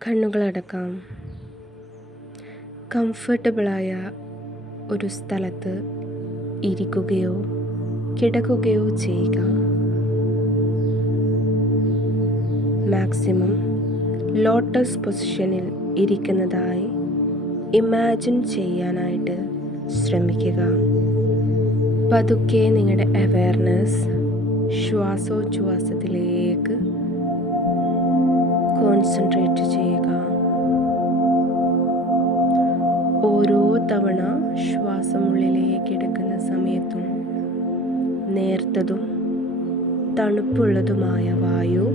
കണ്ണുകളടക്കാം. കംഫർട്ടബിളായ ഒരു സ്ഥലത്ത് ഇരിക്കുകയോ കിടക്കുകയോ ചെയ്യുക. മാക്സിമം ലോട്ടസ് പൊസിഷനിൽ ഇരിക്കുന്നതായി ഇമാജിൻ ചെയ്യാനായിട്ട് ശ്രമിക്കുക. പതുക്കെ നിങ്ങളുടെ അവയർനെസ് ശ്വാസോച്ഛ്വാസത്തിലേക്ക് കോൺസെൻട്രേറ്റ് ചെയ്യുക. ഓരോ തവണ ശ്വാസമുള്ളിലേക്ക് എടുക്കുന്ന സമയത്തും നേർത്തതും തണുപ്പുള്ളതുമായ വായു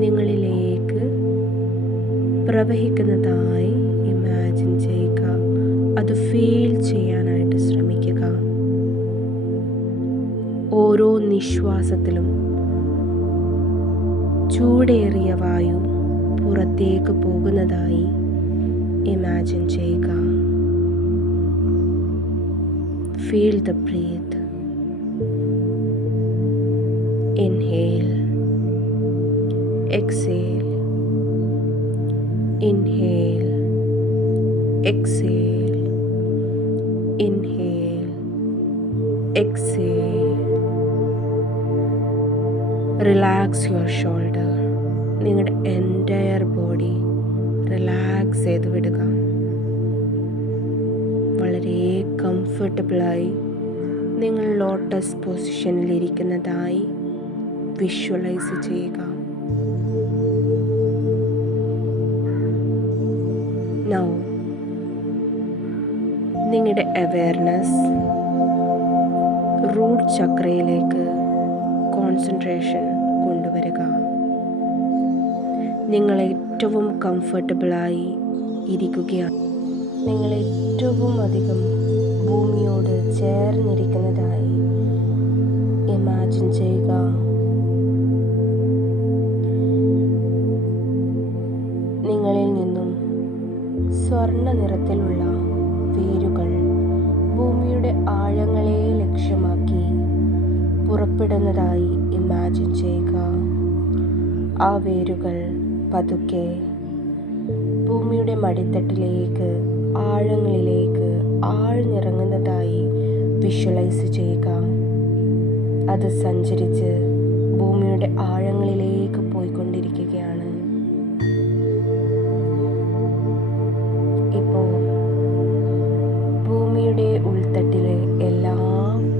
നിങ്ങളിലേക്ക് പ്രവഹിക്കുന്നതായി ഇമാജിൻ ചെയ്യുക. അത് ഫീൽ ചെയ്യാനായിട്ട് ശ്രമിക്കുക. ഓരോ നിശ്വാസത്തിലും ചൂടേറിയ വായു പുറത്തേക്ക് പോകുന്നതായി ഇമാജിൻ ചെയ്യുക. Feel the breath. Inhale, exhale, inhale, exhale, inhale, exhale. Relax your shoulder. നിങ്ങളുടെ എൻറ്റയർ ബോഡി റിലാക്സ് ചെയ്ത് വിടുക. വളരെ കംഫർട്ടബിളായി നിങ്ങൾ ലോട്ടസ് പൊസിഷനിലിരിക്കുന്നതായി വിഷ്വലൈസ് ചെയ്യുക. നൗ നിങ്ങളുടെ അവയർനെസ് റൂട്ട് ചക്രയിലേക്ക് കോൺസെൻട്രേഷൻ കൊണ്ടുവരിക. നിങ്ങൾ ഏറ്റവും കംഫർട്ടബിളായി ഇരിക്കുകയാണ്. നിങ്ങൾ ഏറ്റവും അധികം ഭൂമിയോട് ചേർന്നിരിക്കുന്നതായി ഇമാജിൻ ചെയ്യുക. നിങ്ങളിൽ നിന്നും സ്വർണ്ണ നിറത്തിലുള്ള വേരുകൾ ഭൂമിയുടെ ആഴങ്ങളെ ലക്ഷ്യമാക്കി പുറപ്പെടുന്നതായി ഇമാജിൻ ചെയ്യുക. ആ വേരുകൾ പതുക്കെ ഭൂമിയുടെ മടിത്തട്ടിലേക്ക് ആഴങ്ങളിലേക്ക് ആഴ്ന്നിറങ്ങുന്നതായി വിഷ്വലൈസ് ചെയ്യുക. അത് സഞ്ചരിച്ച് ഭൂമിയുടെ ആഴങ്ങളിലേക്ക് പോയിക്കൊണ്ടിരിക്കുകയാണ്. ഇപ്പോൾ ഭൂമിയുടെ ഉൾത്തട്ടിലെ എല്ലാ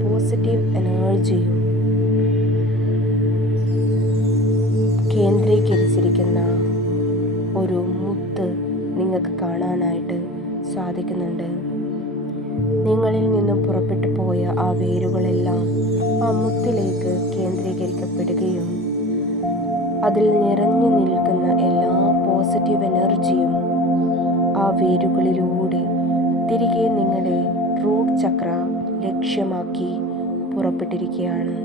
പോസിറ്റീവ് എനർജിയും കേന്ദ്രീകരിച്ചിരിക്കുന്ന ഒരു മുത്ത് നിങ്ങൾക്ക് കാണാനായിട്ട് സാധിക്കുന്നുണ്ട്. നിങ്ങളിൽ നിന്നും പുറപ്പെട്ടു പോയ ആ വേരുകളെല്ലാം ആ മുത്തിലേക്ക് കേന്ദ്രീകരിക്കപ്പെടുകയും അതിൽ നിറഞ്ഞു നിൽക്കുന്ന എല്ലാ പോസിറ്റീവ് എനർജിയും ആ വേരുകളിലൂടെ തിരികെ നിങ്ങളുടെ റൂട്ട് ചക്ര ലക്ഷ്യമാക്കി പുറപ്പെട്ടിരിക്കുകയാണ്.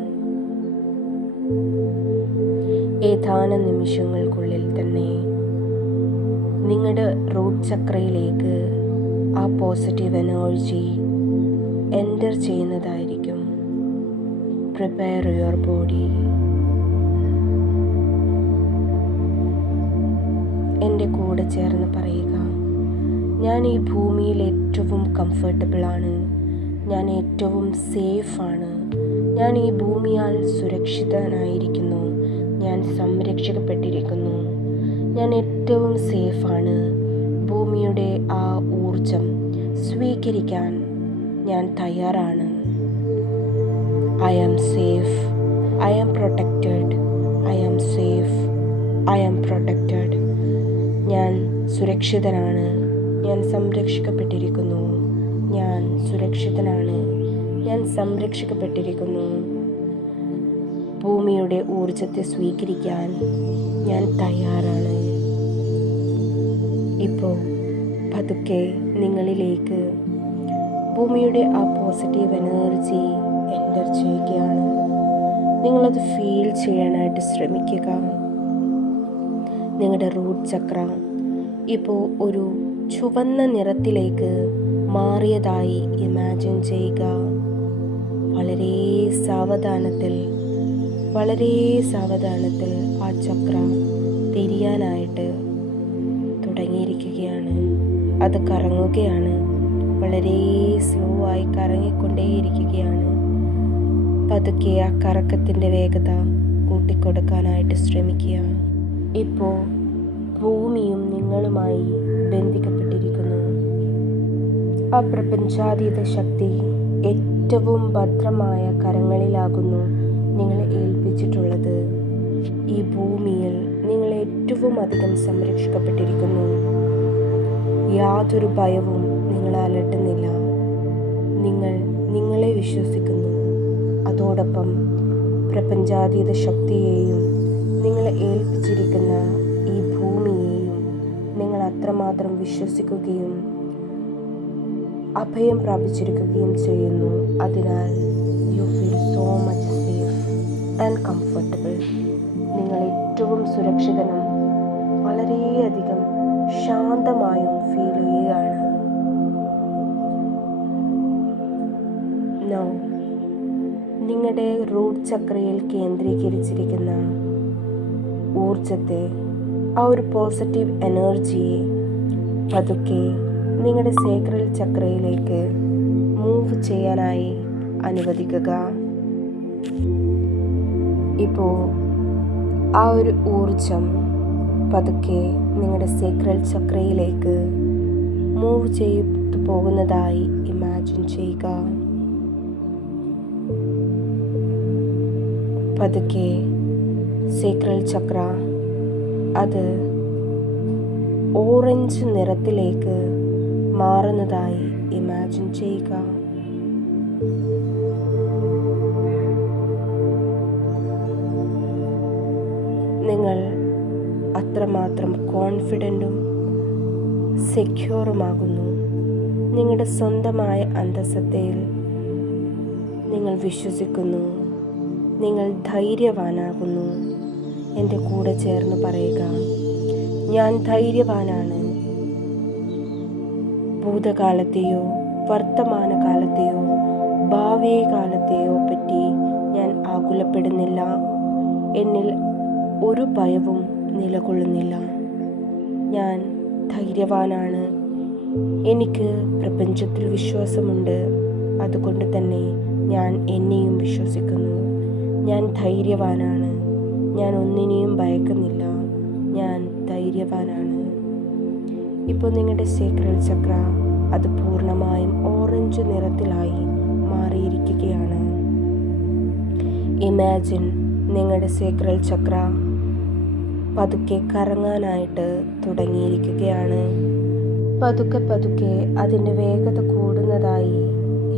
ഏതാനും നിമിഷങ്ങൾക്കുള്ളിൽ തന്നെ നിങ്ങളുടെ റൂട്ട് ചക്രയിലേക്ക് ആ പോസിറ്റീവ് എനർജി എൻ്റർ ചെയ്യുന്നതായിരിക്കും. Prepare your body. എൻ്റെ കൂടെ ചേർന്ന് പറയുക, ഞാൻ ഈ ഭൂമിയിൽ ഏറ്റവും കംഫർട്ടബിളാണ്. ഞാൻ ഏറ്റവും സേഫാണ്. ഞാൻ ഈ ഭൂമിയാൽ സുരക്ഷിതനായിരിക്കുന്നു. ഞാൻ സംരക്ഷിക്കപ്പെട്ടിരിക്കുന്നു. ഞാൻ ഏറ്റവും സേഫാണ്. ഭൂമിയുടെ ആ ഊർജം സ്വീകരിക്കാൻ ഞാൻ തയ്യാറാണ്. I am safe. I am protected. I am safe. I am protected. ഞാൻ സുരക്ഷിതനാണ്. ഞാൻ സംരക്ഷിക്കപ്പെട്ടിരിക്കുന്നു. ഞാൻ സുരക്ഷിതനാണ്. ഞാൻ സംരക്ഷിക്കപ്പെട്ടിരിക്കുന്നു. ഭൂമിയുടെ ഊർജത്തെ സ്വീകരിക്കാൻ ഞാൻ തയ്യാറാണ്. ഇപ്പോൾ പതുക്കെ നിങ്ങളിലേക്ക് ഭൂമിയുടെ ആ പോസിറ്റീവ് എനർജി എൻ്റർ ചെയ്യുകയാണ്. നിങ്ങളത് ഫീൽ ചെയ്യാനായിട്ട് ശ്രമിക്കുക. നിങ്ങളുടെ റൂട്ട് ചക്ര ഇപ്പോൾ ഒരു ചുവന്ന നിറത്തിലേക്ക് മാറിയതായി ഇമാജിൻ ചെയ്യുക. വളരെ സാവധാനത്തിൽ ആ ചക്ര തിരിയാനായിട്ട് കറങ്ങിക്കൊണ്ടേയിരിക്കുകയാണ്. അത് കറങ്ങുകയാണ്. വളരെ സ്ലോ ആയി കറങ്ങിക്കൊണ്ടേയിരിക്കുകയാണ്. പതുക്കെ ആ കറക്കത്തിൻ്റെ വേഗത കൂട്ടിക്കൊടുക്കാനായിട്ട് ശ്രമിക്കുക. ഇപ്പോൾ ഭൂമിയും നിങ്ങളുമായി ബന്ധിക്കപ്പെട്ടിരിക്കുന്നു. ആ പ്രപഞ്ചാതീത ശക്തി ഏറ്റവും ഭദ്രമായ കരങ്ങളിലാകുന്നു നിങ്ങളെ ഏൽപ്പിച്ചിട്ടുള്ളത്. ഈ ഭൂമിയിൽ നിങ്ങൾ ഏറ്റവും അധികം സംരക്ഷിക്കപ്പെട്ടിരിക്കുന്നു. യാതൊരു ഭയവും നിങ്ങളെ അലട്ടുന്നില്ല. നിങ്ങൾ നിങ്ങളെ വിശ്വസിക്കുന്നു. അതോടൊപ്പം പ്രപഞ്ചാതീത ശക്തിയെയും നിങ്ങളെ ഏൽപ്പിച്ചിരിക്കുന്ന ഈ ഭൂമിയെയും നിങ്ങൾ അത്രമാത്രം വിശ്വസിക്കുകയും അഭയം പ്രാപിച്ചിരിക്കുകയും ചെയ്യുന്നു. അതിനാൽ you feel so much safe and comfortable. നിങ്ങൾ ഏറ്റവും സുരക്ഷിതനും വളരെയധികം ശാന്തമായും ഫീൽ ചെയ്യുകയാണ്. നൗ നിങ്ങളുടെ റൂട്ട് ചക്രയിൽ കേന്ദ്രീകരിച്ചിരിക്കുന്ന ഊർജത്തെ, ആ ഒരു പോസിറ്റീവ് എനർജിയെ പതുക്കെ നിങ്ങളുടെ സേക്രൽ ചക്രയിലേക്ക് മൂവ് ചെയ്യാനായി അനുവദിക്കുക. ഇപ്പോൾ ആ ഒരു ഊർജം പതുക്കെ നിങ്ങളുടെ സേക്രൽ ചക്രയിലേക്ക് മൂവ് ചെയ്തു പോകുന്നതായി ഇമാജിൻ ചെയ്യുക. പതുക്കെ സേക്രൽ ചക്ര അത് ഓറഞ്ച് നിറത്തിലേക്ക് മാറുന്നതായി ഇമാജിൻ ചെയ്യുക. നിങ്ങൾ അത്രമാത്രം കോൺഫിഡൻറ്റും സെക്യൂറുമാകുന്നു. നിങ്ങളുടെ സ്വന്തമായ അന്തസ്സത്തയിൽ നിങ്ങൾ വിശ്വസിക്കുന്നു. നിങ്ങൾ ധൈര്യവാനാകുന്നു. എൻ്റെ കൂടെ ചേർന്ന് പറയുക, ഞാൻ ധൈര്യവാനാണ്. ഭൂതകാലത്തെയോ വർത്തമാനകാലത്തെയോ ഭാവികാലത്തെയോ പറ്റി ഞാൻ ആകുലപ്പെടുന്നില്ല. എന്നിൽ ഒരു ഭയവും നിലകൊള്ളുന്നില്ല. ഞാൻ ധൈര്യവാനാണ്. എനിക്ക് പ്രപഞ്ചത്തിൽ വിശ്വാസമുണ്ട്. അതുകൊണ്ട് തന്നെ ഞാൻ എന്നെയും വിശ്വസിക്കുന്നു. ഞാൻ ധൈര്യവാനാണ്. ഞാൻ ഒന്നിനെയും ഭയക്കുന്നില്ല. ഞാൻ ധൈര്യവാനാണ്. ഇപ്പോൾ നിങ്ങളുടെ സേക്രൽ ചക്ര അത് പൂർണ്ണമായും ഓറഞ്ച് നിറത്തിലായി മാറിയിരിക്കുകയാണ്. ഇമാജിൻ നിങ്ങളുടെ സേക്രൽ ചക്ര പതുക്കെ കറങ്ങാനായിട്ട് തുടങ്ങിയിരിക്കുകയാണ്. പതുക്കെ പതുക്കെ അതിൻ്റെ വേഗത കൂടുന്നതായി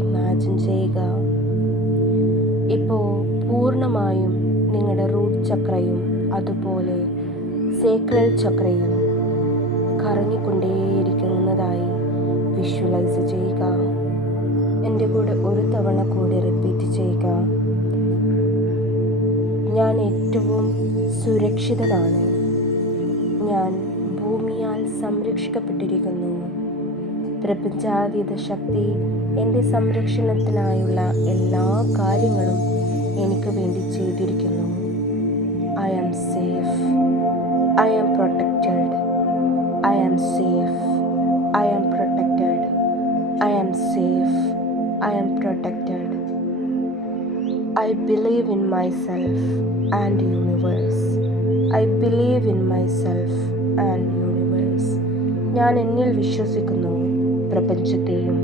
ഇമാജിൻ ചെയ്യുക. ഇപ്പോൾ പൂർണ്ണമായും നിങ്ങളുടെ റൂട്ട് ചക്രയും അതുപോലെ സേക്രൽ ചക്രയും കറങ്ങിക്കൊണ്ടേയിരിക്കുന്നതായി വിഷ്വലൈസ് ചെയ്യുക. എൻ്റെ കൂടെ ഒരു തവണ കൂടി റിപ്പീറ്റ് ചെയ്യുക. ഞാൻ ഏറ്റവും സുരക്ഷിതനാണ്. ഞാൻ ഭൂമിയാൽ സംരക്ഷിക്കപ്പെട്ടിരിക്കുന്നു. പ്രപഞ്ചാതീത ശക്തി എൻ്റെ സംരക്ഷണത്തിനായുള്ള എല്ലാ കാര്യങ്ങളും എനിക്ക് വേണ്ടി ചെയ്തിരിക്കുന്നു. I am safe. I am protected. I am safe. I am protected. I am safe. I am protected. I believe in myself and universe. I believe in myself and universe. ഞാൻ എന്നിൽ വിശ്വസിക്കുന്നു, പ്രപഞ്ചത്തെയും.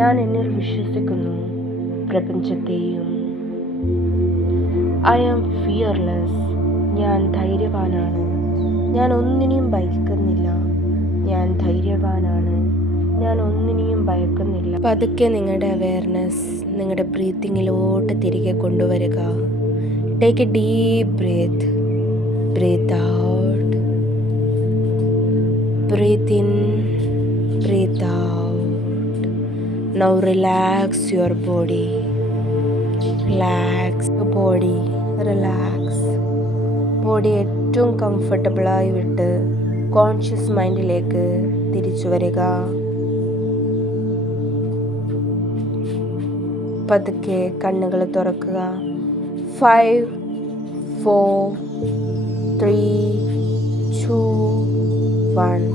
ഞാൻ എന്നിൽ വിശ്വസിക്കുന്നു, പ്രപഞ്ചത്തെയും. I am fearless. ഞാൻ ധൈര്യവാനാണ്. ഞാൻ ഒന്നിനെയും ഭയക്കുന്നില്ല. ഞാൻ ധൈര്യവാനാണ്. ഞാൻ ഒന്നിനെയും ഭയക്കുന്നില്ല. പതുക്കെ നിങ്ങളുടെ അവയർനെസ് നിങ്ങളുടെ ബ്രീത്തിങ്ങിലോട്ട് തിരികെ കൊണ്ടുവരിക. Take a deep breath. Breath out. Breath in. Breath out. Now relax your body. Relax your body. Relax. Body ഏറ്റവും കംഫർട്ടബിളായി വിട്ട് കോൺഷ്യസ് മൈൻഡിലേക്ക് തിരിച്ചു വരിക. പതുക്കെ കണ്ണുകൾ തുറക്കുക. 5 4 3 2 1